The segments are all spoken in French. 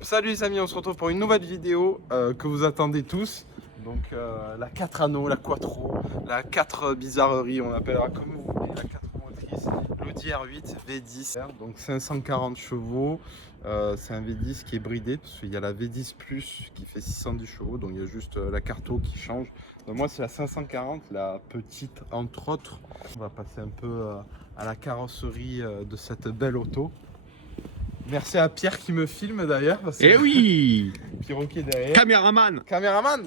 Salut les amis, on se retrouve pour une nouvelle vidéo que vous attendez tous. Donc la 4 anneaux, la Quattro, la 4 bizarreries, on appellera comme vous voulez, la 4 motrices, l'Audi R8 V10. Donc 540 chevaux, c'est un V10 qui est bridé parce qu'il y a la V10 Plus qui fait 610 chevaux, donc il y a juste la Carto qui change. Donc moi c'est la 540, la petite entre autres. On va passer un peu à la carrosserie de cette belle auto. Merci à Pierre qui me filme d'ailleurs. Eh oui, Pierrot qui est derrière. caméraman. Caméraman.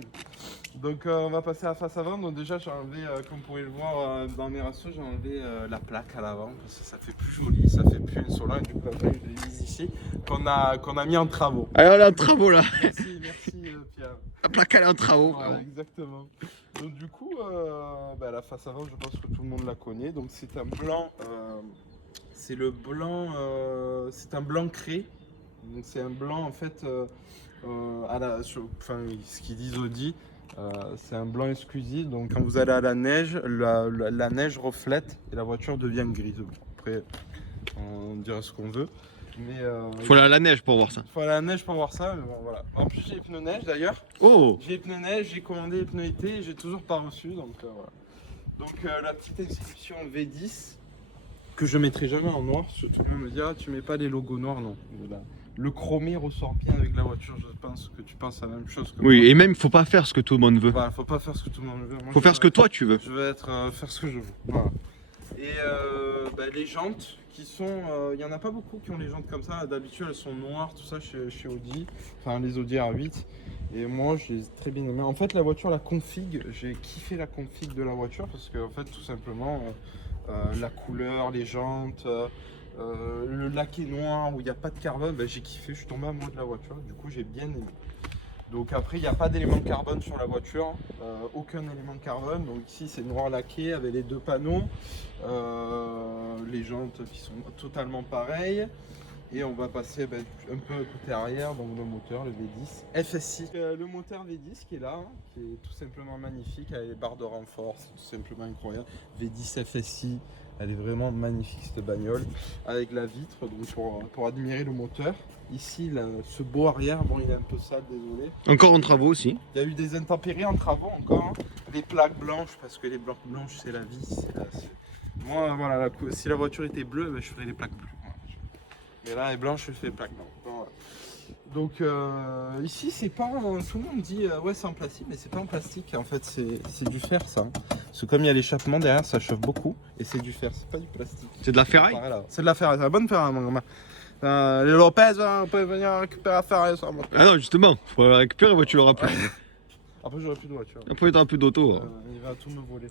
Donc on va passer à la face avant. Donc déjà j'ai enlevé, comme vous pouvez le voir dans mes ratios, j'ai enlevé la plaque à l'avant parce que ça fait plus joli, ça fait plus insolent. Et du coup après je l'ai mis ici qu'on a mis en travaux. Alors là, en travaux là. Merci Pierre. La plaque elle est en travaux. Voilà, exactement. Donc du coup la face avant je pense que tout le monde la connaît. Donc c'est un blanc. C'est le blanc, c'est un blanc crée. Donc c'est un blanc en fait, ce qu'ils disent Audi, c'est un blanc exclusif. Donc quand vous allez à la neige, la neige reflète et la voiture devient grise. Bon, après, on dira ce qu'on veut. Mais Faut aller à la neige pour voir ça. faut aller à la neige pour voir ça. Mais bon, voilà. En plus j'ai les pneus neige d'ailleurs. Oh. J'ai les pneus neige, j'ai commandé les pneus été, et j'ai toujours pas reçu. Donc voilà. Donc la petite inscription V10. Que je mettrai jamais en noir, parce que tout le monde me dit ah tu mets pas les logos noirs, non. Voilà. Le chromé ressort bien avec la voiture, je pense que tu penses la même chose que Oui, moi. et même faut pas faire ce que tout le monde veut. Voilà, faut pas faire ce que tout le monde veut. Moi, Faut faire ce que toi tu veux. Je veux faire ce que je veux. Voilà. Et les jantes qui sont, il y en a pas beaucoup qui ont les jantes comme ça. D'habitude elles sont noires, tout ça chez Audi, enfin les Audi R8. Et moi je les ai très bien aimées. En fait la voiture, la config, j'ai kiffé la config de la voiture parce que en fait tout simplement la couleur, les jantes, le laqué noir où il n'y a pas de carbone, j'ai kiffé, je suis tombé amoureux de la voiture, du coup j'ai bien aimé. Donc après il n'y a pas d'élément de carbone sur la voiture, aucun élément de carbone, donc ici c'est noir laqué avec les deux panneaux, les jantes qui sont totalement pareilles. Et on va passer un peu côté arrière, donc le moteur, le V10 FSI. Le moteur V10 qui est là, qui est tout simplement magnifique, avec les barres de renfort, c'est tout simplement incroyable. V10 FSI, elle est vraiment magnifique cette bagnole, avec la vitre donc pour admirer le moteur. Ici, ce beau arrière, bon il est un peu sale, désolé. Encore en travaux aussi. Il y a eu des intempéries en travaux encore, hein. Des plaques blanches, parce que les plaques blanches c'est la vie. Moi, voilà, si la voiture était bleue, je ferais les plaques bleues. Mais là, elle est blanche, je fais plaque. Donc ici, c'est pas. Tout le monde dit ouais, c'est en plastique, mais c'est pas en plastique. En fait, c'est du fer, ça. Parce que comme il y a l'échappement derrière, ça chauffe beaucoup. Et c'est du fer, c'est pas du plastique. C'est de la ferraille. C'est de la ferraille, c'est la bonne ferraille, mon gamin. Les Lopez, on peut venir récupérer la ferraille sur moi. Ah non, justement, faut la récupérer, moi tu l'auras plus. Après, j'aurai plus de voiture. Après, t'auras plus d'auto. Il va tout me voler.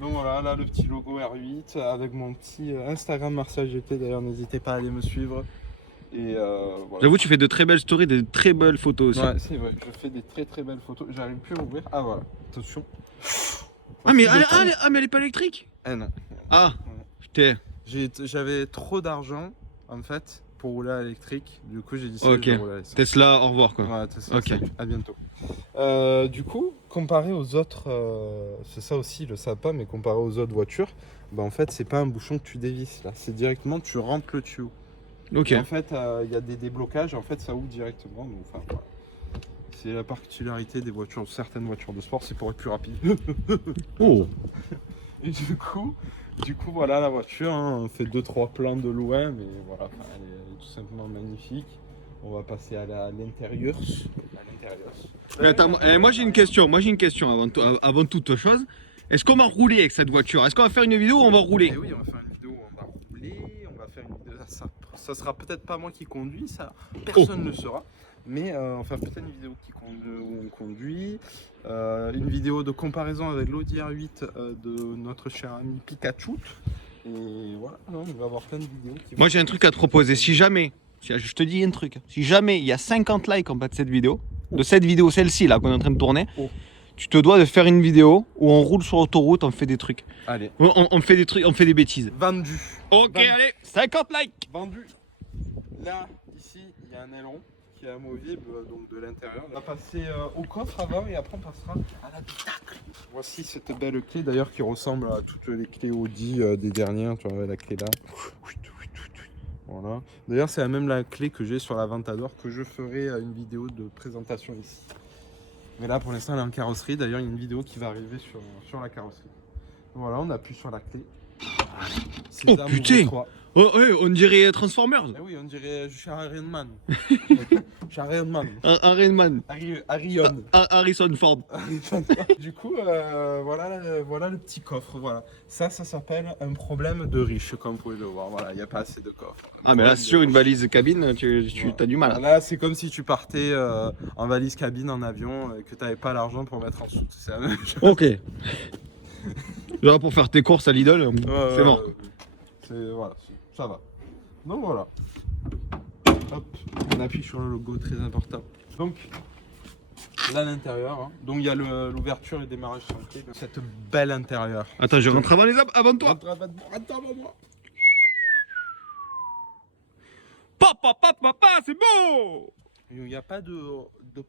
Donc voilà, là le petit logo R8 avec mon petit Instagram Martial GT. D'ailleurs, n'hésitez pas à aller me suivre. Et voilà. J'avoue, tu fais de très belles stories, de très belles photos aussi. Ouais, c'est vrai, je fais des très belles photos. J'arrive plus à ouvrir. Ah voilà, attention. Ah mais elle est pas électrique. Eh non. Ah, putain. J'avais trop d'argent en fait pour rouler à l'électrique. Du coup, j'ai dit Ok. Tesla, au revoir quoi. Ouais, Tesla, Ok. salut, à bientôt. Du coup, comparé aux autres, c'est ça aussi, le savent pas, mais comparé aux autres voitures, en fait, c'est pas un bouchon que tu dévisses là, c'est directement tu rentres le tuyau. Ok. Et en fait, il y a des déblocages, en fait, ça ouvre directement. Donc, enfin, voilà. C'est la particularité des voitures, certaines voitures de sport, c'est pour être plus rapide. Oh. Et du coup, voilà la voiture, hein, on fait 2-3 plans de loin, mais voilà, elle est tout simplement magnifique. On va passer à l'intérieur. Mais attends, moi j'ai une question. Avant toute chose. Est-ce qu'on va rouler avec cette voiture? Est-ce qu'on va faire une vidéo ou on va rouler? Et oui, on va faire une vidéo où on va rouler, on va faire une vidéo. Ça sera peut-être pas moi qui conduis, ça personne ne le saura. Mais on va faire peut-être une vidéo où on conduit, une vidéo de comparaison avec l'Audi R8 de notre cher ami Pikachu. Et voilà, non, on va avoir plein de vidéos. Moi j'ai un truc à te proposer. Si jamais, je te dis un truc, si jamais il y a 50 likes en bas de cette vidéo, celle-ci là qu'on est en train de tourner, tu te dois de faire une vidéo où on roule sur l'autoroute, on fait des trucs. Allez. On fait des trucs, on fait des bêtises. Vendu. Ok, allez, 50 likes. Vendu. Là, ici, il y a un aileron qui est amovible donc de l'intérieur. On va passer au coffre avant et après on passera à l'habitacle. Voici cette belle clé d'ailleurs qui ressemble à toutes les clés Audi des dernières. Tu vois la clé là. Voilà. D'ailleurs, c'est même la clé que j'ai sur la Ventador que je ferai une vidéo de présentation ici. Mais là, pour l'instant, elle est en carrosserie. D'ailleurs, il y a une vidéo qui va arriver sur la carrosserie. Voilà, on appuie sur la clé. Oh putain! Oh, ouais, on dirait Transformers. Eh oui, on dirait je suis Iron Man. Je suis Iron Man. Iron Man. Arion. Harrison Ford. Du coup, voilà le petit coffre. Voilà. Ça s'appelle un problème de riche, comme vous pouvez le voir. Voilà, il n'y a pas assez de coffre. Ah, mais là, sur une valise cabine, tu as du mal. Là, c'est comme si tu partais en valise cabine en avion et que tu n'avais pas l'argent pour mettre en dessous. C'est la même chose. Ok. Là, pour faire tes courses à Lidl, c'est mort. Voilà, ça va. Donc voilà. Hop, on appuie sur le logo, très important. Donc, là à l'intérieur, hein. Donc il y a l'ouverture et le démarrage sur le clé. Cette belle intérieur. Attends, je rentre avant toi. Attends, moi. Papa, c'est beau. Il n'y a pas de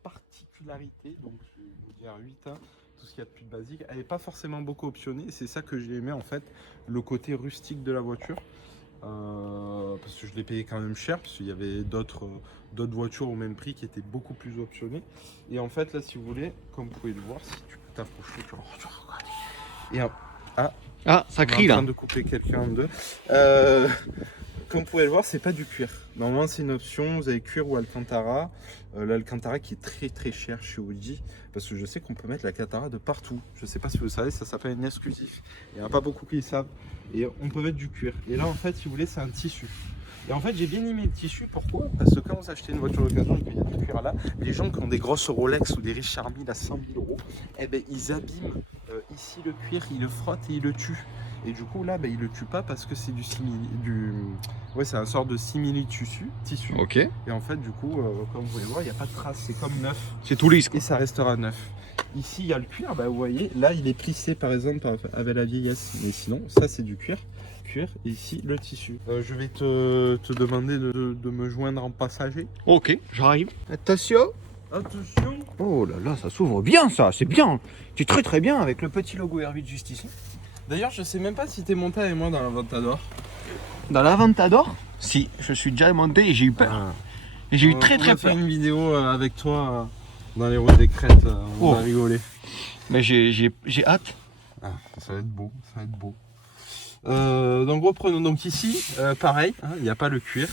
particularité, donc je vais vous dire 8, hein, tout ce qu'il y a de plus basique. Elle n'est pas forcément beaucoup optionnée, c'est ça que j'ai aimé en fait, le côté rustique de la voiture. Parce que je l'ai payé quand même cher, parce qu'il y avait d'autres voitures au même prix qui étaient beaucoup plus optionnées. Et en fait là, si vous voulez, comme vous pouvez le voir, si tu peux t'approcher, tu regardes. Et Ça crie on est en là. train de couper quelqu'un en deux. Comme vous pouvez le voir, c'est pas du cuir. Normalement, c'est une option. Vous avez cuir ou Alcantara. L'Alcantara qui est très très cher chez Audi. Parce que je sais qu'on peut mettre l'Alcantara de partout. Je sais pas si vous savez, ça s'appelle une exclusif. Il n'y en a pas beaucoup qui le savent. Et on peut mettre du cuir. Et là, en fait, si vous voulez, c'est un tissu. Et en fait, j'ai bien aimé le tissu. Pourquoi? Parce que quand vous achetez une voiture d'occasion et qu'il y a du cuir là, les gens qui ont des grosses Rolex ou des Richard Mille à 100 000 euros, eh ben, ils abîment ici le cuir, ils le frottent et ils le tuent. Et du coup, là, il le tue pas parce que c'est ouais, c'est un sort de simili-tissu. Ok. Et en fait, du coup, comme vous pouvez voir, il n'y a pas de trace. C'est comme neuf. C'est tout lisse. Et ça restera neuf. Ici, il y a le cuir. Vous voyez, là, il est plissé, par exemple, avec la vieillesse. Mais sinon, ça, c'est du cuir. Et ici, le tissu. Je vais te demander de me joindre en passager. Ok, j'arrive. Attention. Attention. Oh là là, ça s'ouvre bien ça, c'est bien. C'est très très bien avec le petit logo R8 juste ici. D'ailleurs, je sais même pas si t'es monté avec moi dans la Ventador. Dans la Ventador? Si, je suis déjà monté et j'ai eu peur. Et j'ai eu très On va peur. faire une vidéo avec toi dans les routes des crêtes. On va rigoler. Mais j'ai hâte. Ah, ça va être beau, ça va être beau. Donc reprenons. Donc ici, pareil, hein, il n'y a pas le cuir,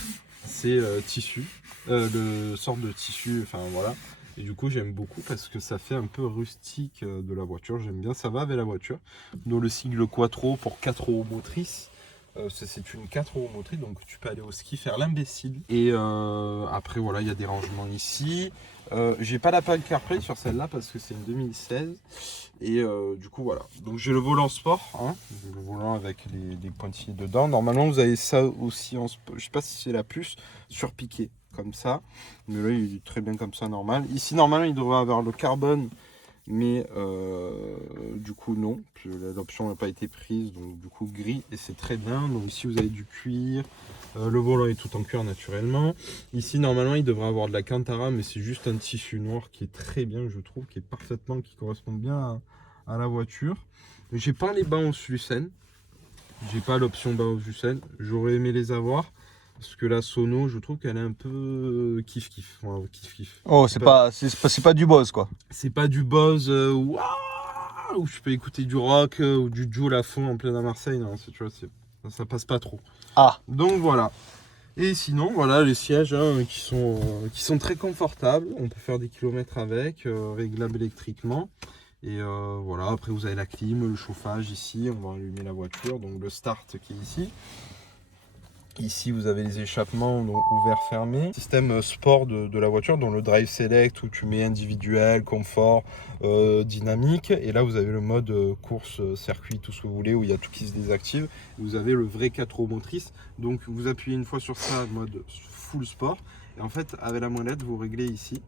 c'est tissu, le sorte de tissu. Enfin voilà. Et du coup, j'aime beaucoup parce que ça fait un peu rustique de la voiture. J'aime bien, ça va avec la voiture. Donc le sigle Quattro pour 4 roues motrices. C'est une 4 roues motrices, donc tu peux aller au ski faire l'imbécile. Et après, voilà, il y a des rangements ici. J'ai pas l'Apple CarPlay sur celle-là parce que c'est une 2016. Et du coup, voilà. Donc j'ai le volant sport, hein, le volant avec les pointillés dedans. Normalement, vous avez ça aussi en sport. Je sais pas si c'est la puce surpiquée comme ça, mais là il est très bien comme ça, normal. Ici normalement il devrait avoir le carbone, mais du coup non, l'option n'a pas été prise, donc du coup gris, et c'est très bien. Donc ici vous avez du cuir, le volant est tout en cuir naturellement. Ici normalement il devrait avoir de la Cantara, mais c'est juste un tissu noir qui est très bien, je trouve, qui correspond bien à la voiture. J'ai pas les bancs Lucen, j'ai pas l'option bancs Lucen, j'aurais aimé les avoir. Parce que la Sono, je trouve qu'elle est un peu kiff-kiff. Ouais, kiff-kiff. Oh, c'est pas du Bose quoi. C'est pas du Bose où je peux écouter du rock ou du Joule à fond en plein à Marseille. Non, tu vois, ça passe pas trop. Ah. Donc voilà. Et sinon, voilà les sièges hein, qui sont très confortables. On peut faire des kilomètres avec, réglables électriquement. Et voilà, après vous avez la clim, le chauffage ici. On va allumer la voiture. Donc le start qui est ici. Ici, vous avez les échappements ouverts-fermés. Système sport de la voiture, dont le Drive Select, où tu mets individuel, confort, dynamique. Et là, vous avez le mode course, circuit, tout ce que vous voulez, où il y a tout qui se désactive. Et vous avez le vrai 4 roues motrices. Donc, vous appuyez une fois sur ça, mode full sport. Et en fait, avec la molette, vous réglez ici.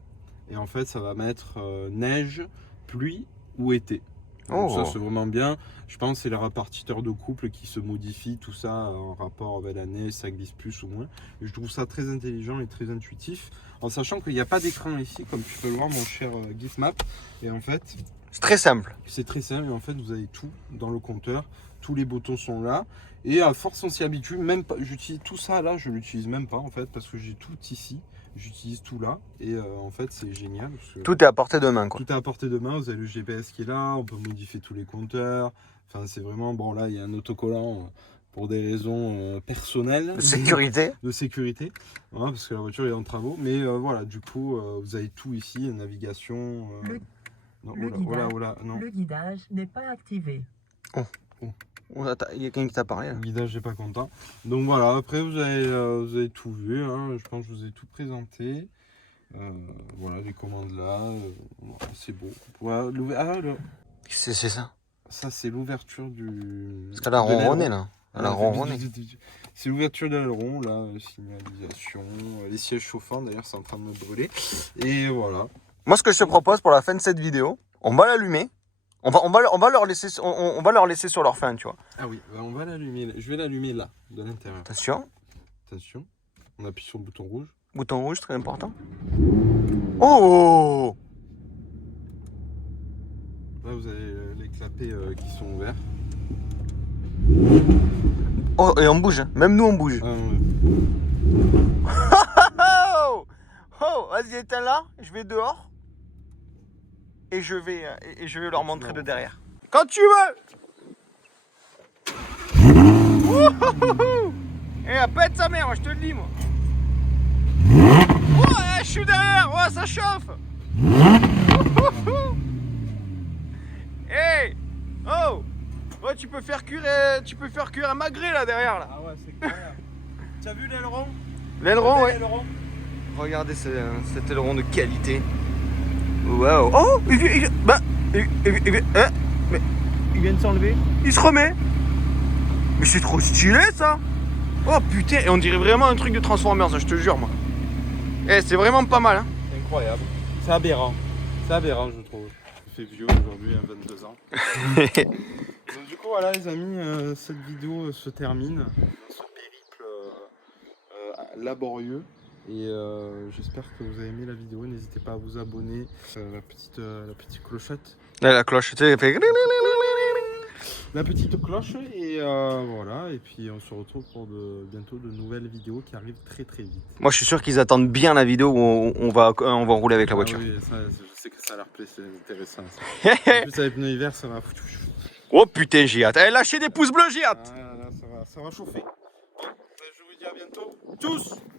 Et en fait, ça va mettre neige, pluie ou été. Donc ça c'est vraiment bien. Je pense que c'est le répartiteur de couple qui se modifie tout ça en rapport avec la neige, ça glisse plus ou moins. Et je trouve ça très intelligent et très intuitif. En sachant qu'il n'y a pas d'écran ici, comme tu peux le voir mon cher GIFMAP. Et en fait, C'est très simple. C'est très simple et en fait vous avez tout dans le compteur, tous les boutons sont là et à force on s'y habitue, même pas, j'utilise tout ça là, je l'utilise même pas en fait parce que j'ai tout ici, j'utilise tout là et en fait c'est génial. Parce que Tout est à portée de main, quoi. tout est à portée de main, vous avez le GPS qui est là, on peut modifier tous les compteurs, enfin c'est vraiment, bon là il y a un autocollant pour des raisons personnelles. De sécurité. De sécurité, voilà, parce que la voiture est en travaux, mais voilà, du coup vous avez tout ici, navigation. Non, non. Le guidage n'est pas activé. Il y a quelqu'un qui t'a parlé là. Le guidage, j'ai pas content. Donc voilà, après vous avez tout vu, hein. Je pense que je vous ai tout présenté. Voilà, les commandes là, voilà, c'est beau. Voilà, C'est ça. ça c'est l'ouverture du... Parce qu'elle a de l'aileron. ronronné là. Elle a ronronné. C'est l'ouverture de l'aileron, là, signalisation, les sièges chauffants, d'ailleurs c'est en train de me brûler. Et voilà. Moi, ce que je te propose pour la fin de cette vidéo, on va l'allumer. On va leur laisser sur leur fin, tu vois. Ah oui, bah, on va l'allumer. Je vais l'allumer là, de l'intérieur. Attention. Attention. On appuie sur le bouton rouge. Bouton rouge, très important. Oh! Là, vous avez les clapets qui sont ouverts. Oh, et on bouge. Même nous, on bouge. Oh! Oh! Vas-y, éteins là. Je vais dehors. Et je vais leur montrer de derrière. Quand tu veux! Et elle pète sa mère, je te le dis, moi. Oh, je suis derrière. Oh, ça chauffe. Hey! Oh! Ouais, tu peux faire cuire un magret là derrière là. Ah ouais, c'est incroyable. Tu as vu l'aileron? L'aileron, ouais. Regardez cet aileron de qualité. Waouh! Oh! Mais il vient de s'enlever. Il se remet. Mais c'est trop stylé ça! Oh putain! Et on dirait vraiment un truc de Transformers, ça, je te jure, moi. Eh, c'est vraiment pas mal, hein? C'est incroyable. C'est aberrant. C'est aberrant, je trouve. Je fais vieux aujourd'hui, à 22 ans. Donc, du coup, voilà, les amis, cette vidéo se termine. Ce périple laborieux. Et j'espère que vous avez aimé la vidéo. N'hésitez pas à vous abonner. La petite clochette. La cloche, tu sais, elle fait... La petite cloche. Et voilà. Et puis, on se retrouve pour bientôt de nouvelles vidéos qui arrivent très très vite. Moi, je suis sûr qu'ils attendent bien la vidéo où on va rouler avec la voiture. Ah oui, ça, je sais que ça leur plaît, c'est intéressant. Ça. En plus, avec pneus hiver, ça va... Oh putain, j'ai hâte. Allez, lâchez des pouces bleus, j'ai hâte. Ah, là, ça va chauffer. Bon, je vous dis à bientôt. Tous!